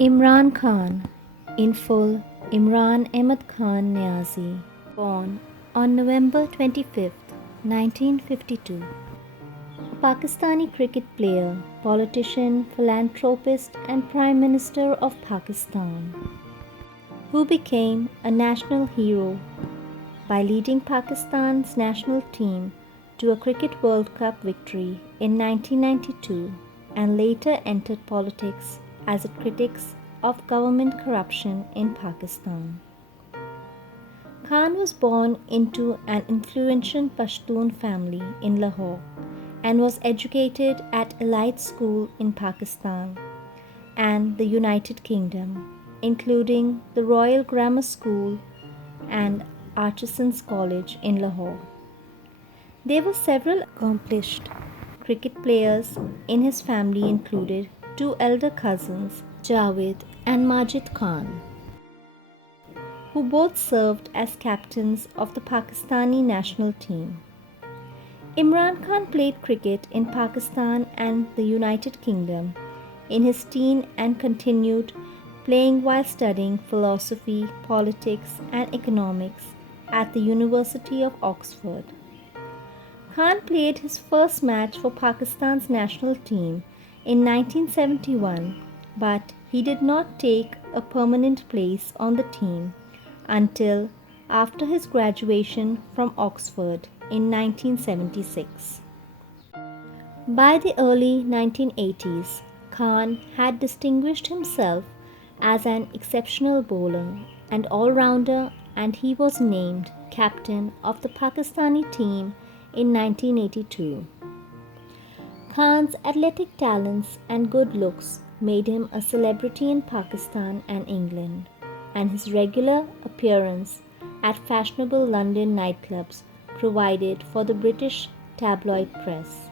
Imran Khan, in full Imran Ahmad Khan Niazi, born on November 25, 1952. A Pakistani cricket player, politician, philanthropist, and Prime Minister of Pakistan, who became a national hero by leading Pakistan's national team to a Cricket World Cup victory in 1992 and later entered politics as a critic of government corruption in Pakistan. Khan was born into an influential Pashtun family in Lahore and was educated at elite school in Pakistan and the United Kingdom, including the Royal Grammar School and Artisans College in Lahore. There were several accomplished cricket players in his family, included two elder cousins, Javed and Majid Khan, who both served as captains of the Pakistani national team. Imran Khan played cricket in Pakistan and the United Kingdom in his teen and continued playing while studying philosophy, politics, and economics at the University of Oxford. Khan played his first match for Pakistan's national team in 1971, but he did not take a permanent place on the team until after his graduation from Oxford in 1976. By the early 1980s, Khan had distinguished himself as an exceptional bowler and all-rounder, and he was named captain of the Pakistani team in 1982. Khan's athletic talents and good looks made him a celebrity in Pakistan and England, and his regular appearance at fashionable London nightclubs provided for the British tabloid press.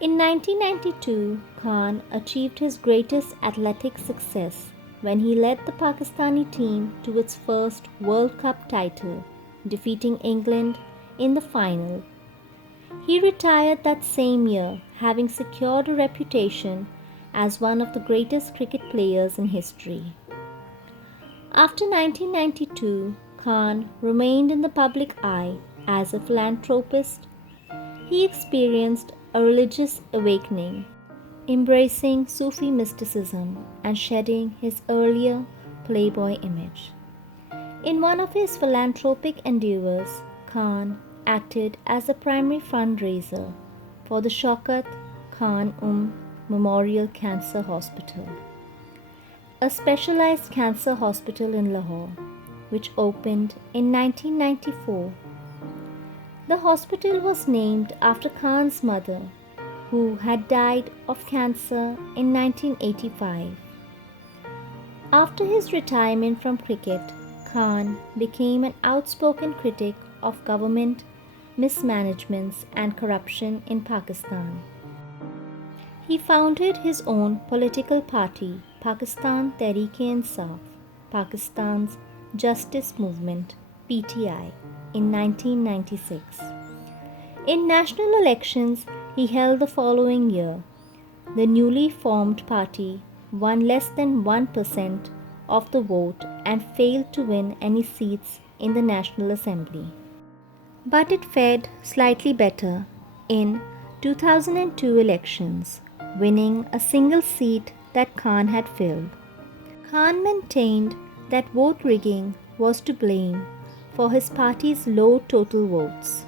In 1992, Khan achieved his greatest athletic success when he led the Pakistani team to its first World Cup title, defeating England in the final. He retired that same year, having secured a reputation as one of the greatest cricket players in history. After 1992, Khan remained in the public eye as a philanthropist. He experienced a religious awakening, embracing Sufi mysticism and shedding his earlier playboy image. In one of his philanthropic endeavors, Khan acted as the primary fundraiser for the Shaukat Khan Memorial Cancer Hospital, a specialized cancer hospital in Lahore, which opened in 1994. The hospital was named after Khan's mother, who had died of cancer in 1985. After his retirement from cricket, Khan became an outspoken critic of government mismanagements and corruption in Pakistan. He founded his own political party, Pakistan Tehreek-e-Insaf, Pakistan's Justice Movement (PTI), in 1996. In national elections he held the following year, the newly formed party won less than 1% of the vote and failed to win any seats in the National Assembly. But it fared slightly better in 2002 elections, winning a single seat that Khan had filled. Khan maintained that vote rigging was to blame for his party's low total votes.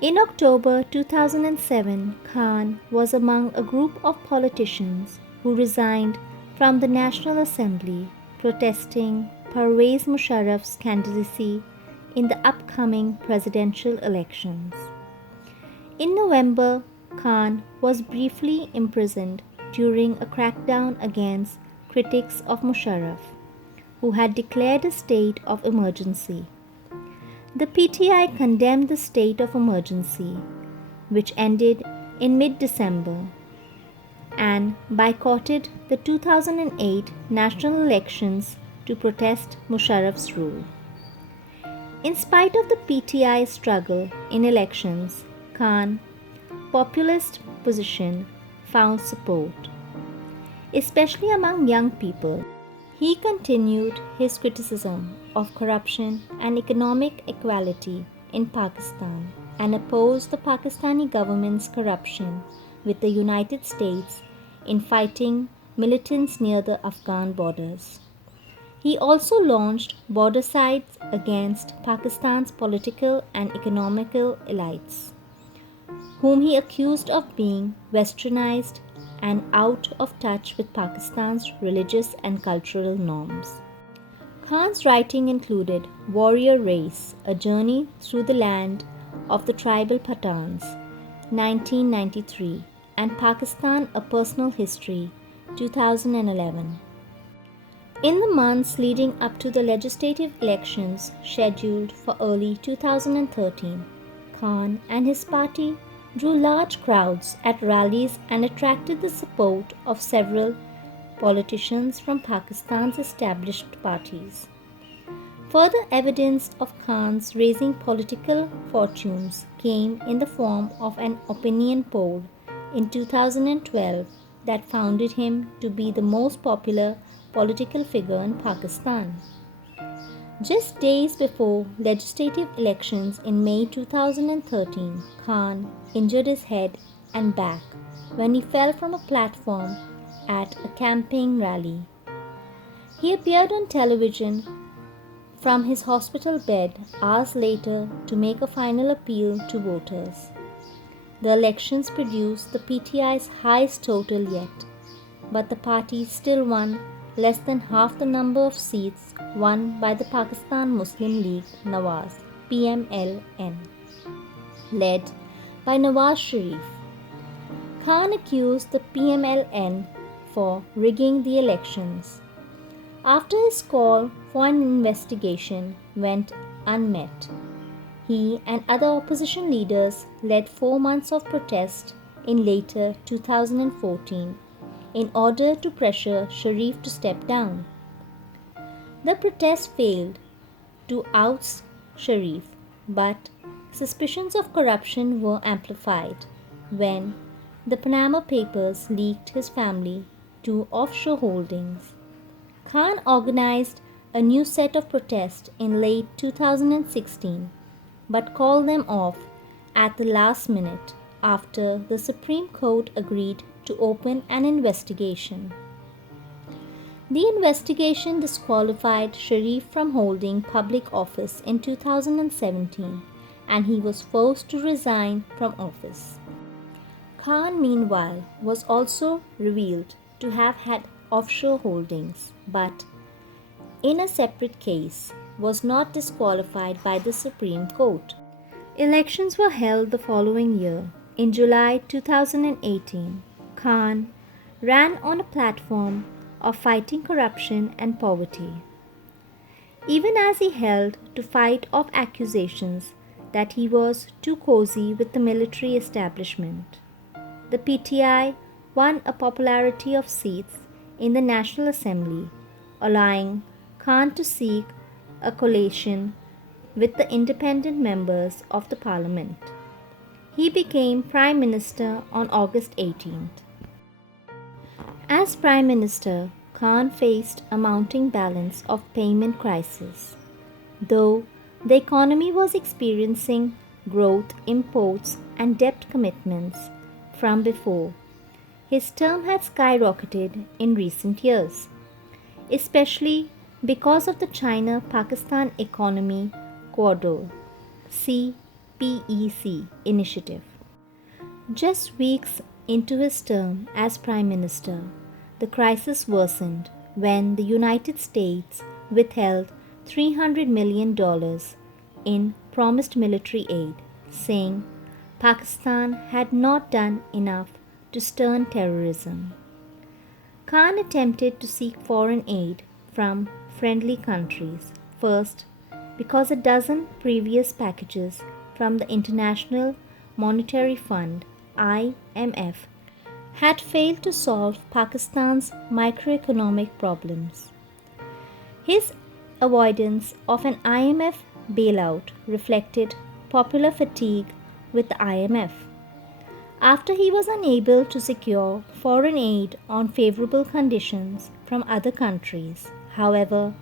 In October 2007, Khan was among a group of politicians who resigned from the National Assembly, protesting Pervez Musharraf's candidacy in the upcoming presidential elections. In November, Khan was briefly imprisoned during a crackdown against critics of Musharraf, who had declared a state of emergency. The PTI condemned the state of emergency, which ended in mid-December, and boycotted the 2008 national elections to protest Musharraf's rule. In spite of the PTI's struggle in elections, Khan's populist position found support. especially among young people. He continued his criticism of corruption and economic equality in Pakistan and opposed the Pakistani government's corruption with the United States in fighting militants near the Afghan borders. He also launched bordercides against Pakistan's political and economical elites, whom he accused of being westernized and out of touch with Pakistan's religious and cultural norms. Khan's writing included Warrior Race, A Journey Through the Land of the Tribal Pathans, 1993, and Pakistan, A Personal History, 2011. In the months leading up to the legislative elections scheduled for early 2013, Khan and his party drew large crowds at rallies and attracted the support of several politicians from Pakistan's established parties. Further evidence of Khan's raising political fortunes came in the form of an opinion poll in 2012 that found him to be the most popular political figure in Pakistan. Just days before legislative elections in May 2013, Khan injured his head and back when he fell from a platform at a campaign rally. He appeared on television from his hospital bed hours later to make a final appeal to voters. The elections produced the PTI's highest total yet, but the party still won less than half the number of seats won by the Pakistan Muslim League Nawaz (PMLN), led by Nawaz Sharif. Khan accused the PMLN for rigging the elections. After his call for an investigation went unmet, he and other opposition leaders led 4 months of protest in later 2014 in order to pressure Sharif to step down. The protest failed to oust Sharif, but suspicions of corruption were amplified when the Panama Papers leaked his family to offshore holdings. Khan organized a new set of protests in late 2016, but called them off at the last minute after the Supreme Court agreed to open an investigation. The investigation disqualified Sharif from holding public office in 2017, and he was forced to resign from office. Khan, meanwhile, was also revealed to have had offshore holdings, but in a separate case was not disqualified by the Supreme Court. Elections were held the following year. In July 2018, Khan ran on a platform of fighting corruption and poverty, even as he held to fight off accusations that he was too cozy with the military establishment. The PTI won a popularity of seats in the National Assembly, allowing Khan to seek a coalition with the independent members of the parliament. He became Prime Minister on August 18th. As Prime Minister, Khan faced a mounting balance of payment crisis. Though the economy was experiencing growth, imports, and debt commitments from before, his term had skyrocketed in recent years, especially because of the China-Pakistan Economy Corridor (CPEC) initiative. Just weeks into his term as Prime Minister, the crisis worsened when the United States withheld $300 million in promised military aid, saying Pakistan had not done enough to stem terrorism. Khan attempted to seek foreign aid from friendly countries, first because a dozen previous packages from the International Monetary Fund (IMF) had failed to solve Pakistan's microeconomic problems. His avoidance of an IMF bailout reflected popular fatigue with the IMF. After he was unable to secure foreign aid on favorable conditions from other countries, however,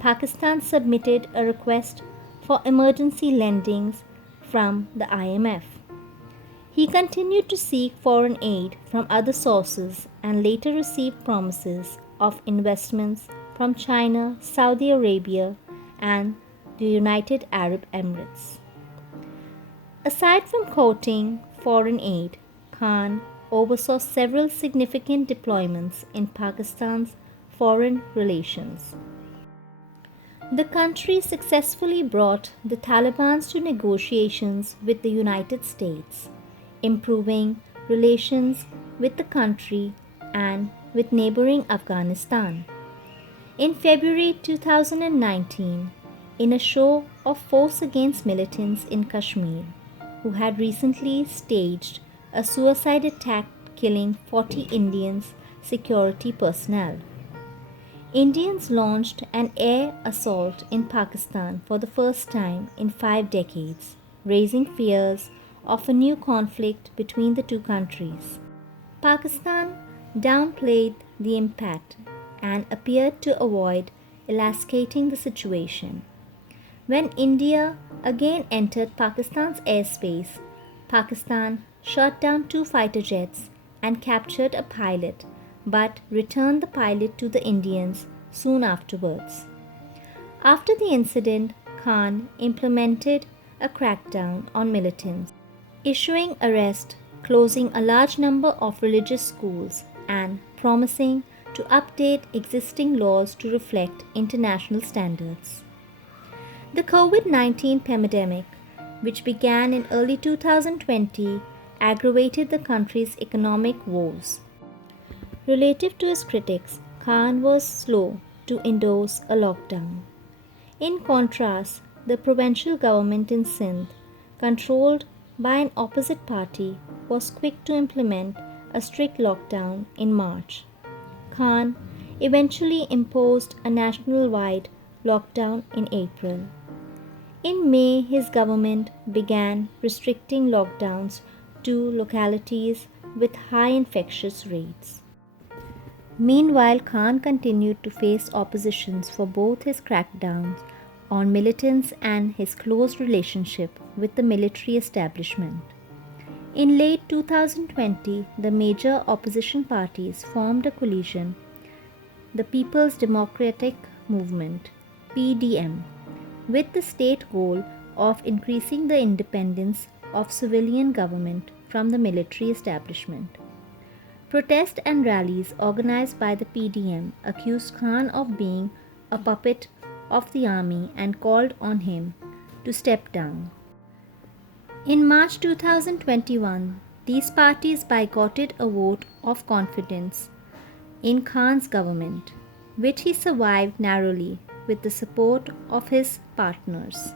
Pakistan submitted a request for emergency lendings from the IMF. He continued to seek foreign aid from other sources and later received promises of investments from China, Saudi Arabia, and the United Arab Emirates. Aside from quoting foreign aid, Khan oversaw several significant deployments in Pakistan's foreign relations. The country successfully brought the Taliban to negotiations with the United States, improving relations with the country and with neighboring Afghanistan. In February 2019, in a show of force against militants in Kashmir, who had recently staged a suicide attack killing 40 Indians security personnel. Indians launched an air assault in Pakistan for the first time in 5 decades, raising fears of a new conflict between the two countries. Pakistan downplayed the impact and appeared to avoid escalating the situation. When India again entered Pakistan's airspace, Pakistan shot down 2 fighter jets and captured a pilot, but returned the pilot to the Indians soon afterwards. After the incident, Khan implemented a crackdown on militants, issuing arrests, closing a large number of religious schools, and promising to update existing laws to reflect international standards. The COVID-19 pandemic, which began in early 2020, aggravated the country's economic woes. Relative to his critics, Khan was slow to endorse a lockdown. In contrast, the provincial government in Sindh, controlled by an opposite party, was quick to implement a strict lockdown in March. Khan eventually imposed a national-wide lockdown in April. In May, his government began restricting lockdowns to localities with high infectious rates. Meanwhile, Khan continued to face oppositions for both his crackdowns on militants and his close relationship with the military establishment. In late 2020, the major opposition parties formed a coalition, the People's Democratic Movement (PDM), with the state goal of increasing the independence of civilian government from the military establishment. Protests and rallies organized by the PDM accused Khan of being a puppet of the army and called on him to step down. In March 2021, these parties boycotted a vote of confidence in Khan's government, which he survived narrowly with the support of his partners.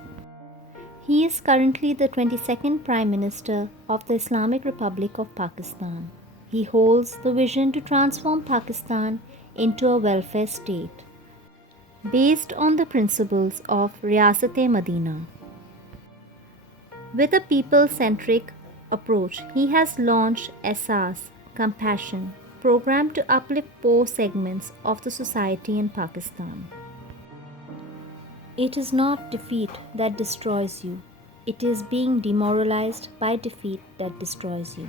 He is currently the 22nd Prime Minister of the Islamic Republic of Pakistan. He holds the vision to transform Pakistan into a welfare state, based on the principles of Riyasat-e-Madina. With a people-centric approach, he has launched Ehsaas, Compassion, program to uplift poor segments of the society in Pakistan. It is not defeat that destroys you. It is being demoralized by defeat that destroys you.